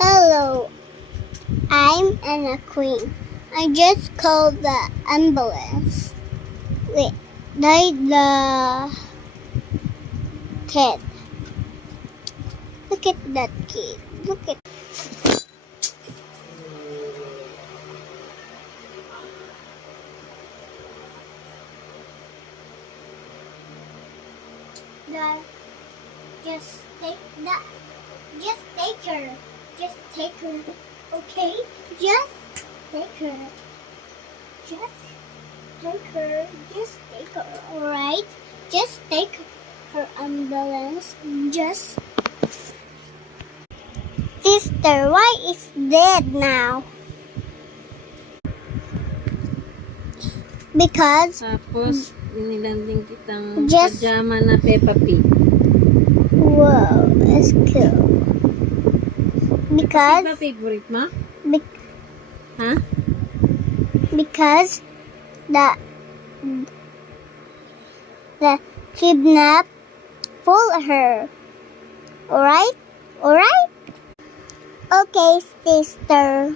Hello, I'm Anna Queen. I just called the ambulance. Wait, the kid. Look at that kid. Look at that. Just take that. Just take her. Just take her. Okay? Just take her. Just take her. Just take her. Alright? Just take her ambulance. Just. Sister, why is dead now? Because. Tapos, inilanding kitang pajama na Peppa Pig. Wow, that's cool. Because. Peppa favorite mo? Ha? Because the kidnap follow her. Alright? Alright? Okay, sister.